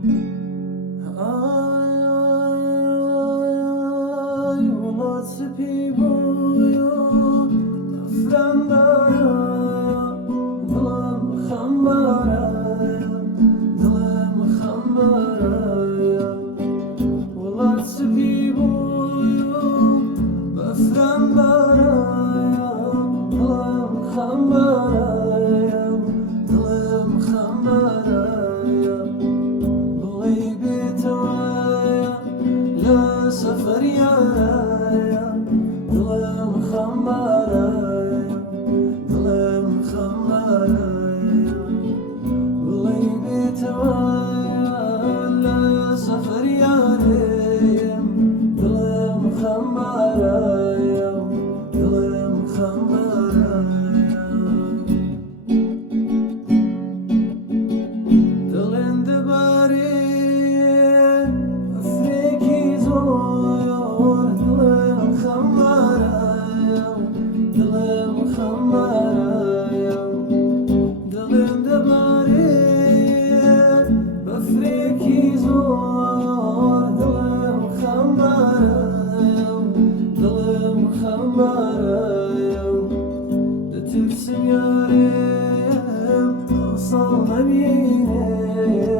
Ay, olası pivoyu Frambara, dilim khambara, dilim khambara. Olası pivoyu Frambara, dilim khambara, dilim khambara. سفر يايا ظلم خمارايا ظلم خمارايا واللي بيتوايا لا سفر يايا ظلم خمارايا ظلم خمارايا ظلم دباري ترسم يا ريم توصل نبيني